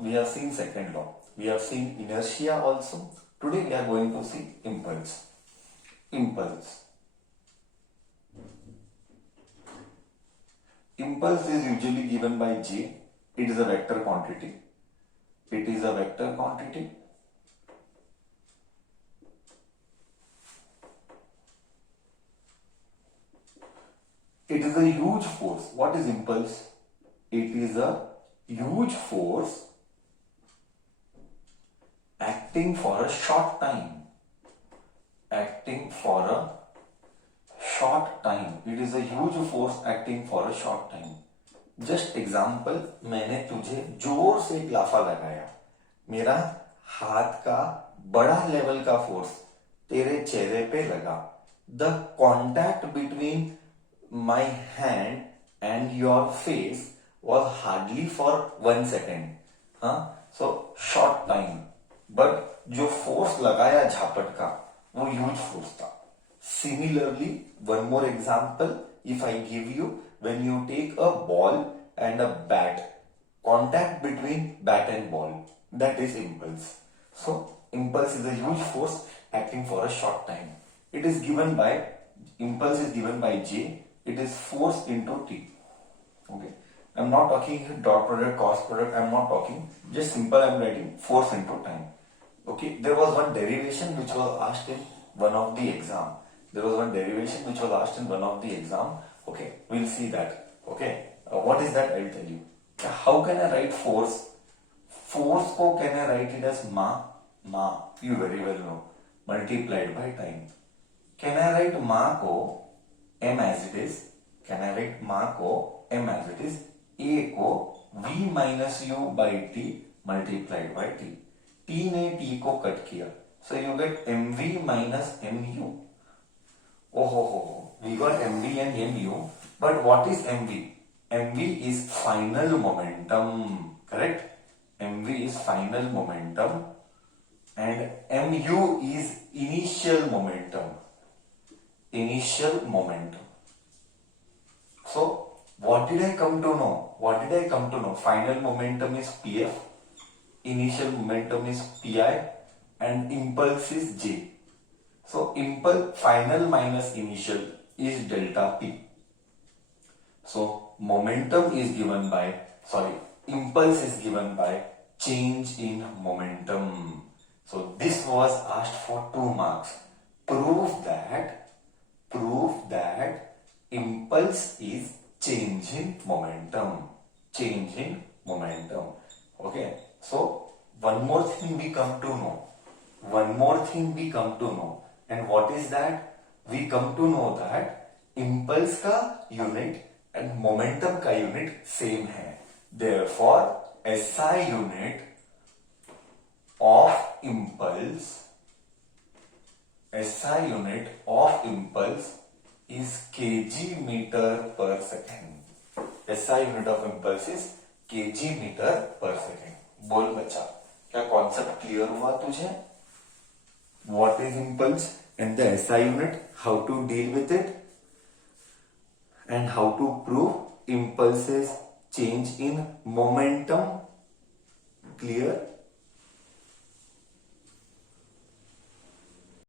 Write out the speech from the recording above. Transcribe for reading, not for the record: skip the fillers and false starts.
we have seen second law, we have seen inertia also. Today we are going to see impulse. Impulse is usually given by J. It is a vector quantity. It is a vector quantity. It is a huge force. What is impulse? It is a huge force acting for a short time. Acting for a short time. It is a huge force acting for a short time. Just example, मैंने तुझे जोर से एक लाफा लगाया, मेरा हाथ का बड़ा लेवल का फोर्स तेरे चेहरे पे लगा. The contact between my hand and your face was hardly for 1 second. हाँ, सो शॉर्ट टाइम, बट जो फोर्स लगाया झापट का वो ह्यूज फोर्स था. Similarly, one more example, if I give you, when you take a ball and a bat, contact between bat and ball, that is impulse. So, impulse is a huge force acting for a short time. It is given by, impulse is given by J, it is force into T. Okay, I'm not talking dot product, cross product, I'm not talking, just simple I'm writing force into time. Okay, there was one derivation which was asked in one of the exam. There was one derivation which was asked in one of the exam. Okay, we'll see that. Okay, what is that? I'll tell you. How can I write force? Force ko can I write it as ma? You very well know. Multiplied by time. Can I write ma ko m as it is? Can I write ma ko m as it is? A ko v minus u by t multiplied by t. T ने t को cut किया, so you get mv minus mu. We got mv and mu, but what is mv? Mv is final momentum, correct? Mv is final momentum and mu is initial momentum. So what did I come to know? Final momentum is pf, initial momentum is pi, and impulse is j. So impulse final minus initial is delta p. So momentum is given by, impulse is given by change in momentum. So this was asked for 2 marks. Prove that impulse is change in momentum. Okay, so one more thing we come to know. And what is that? We come to know that impulse का unit and momentum का unit same है. Therefore, SI unit of impulse is kg meter per second. SI unit of impulse is kg meter per second. बोल बच्चा, क्या concept clear हुआ तुझे? What is impulse and the SI unit, how to deal with it, and how to prove impulses change in momentum. Clear?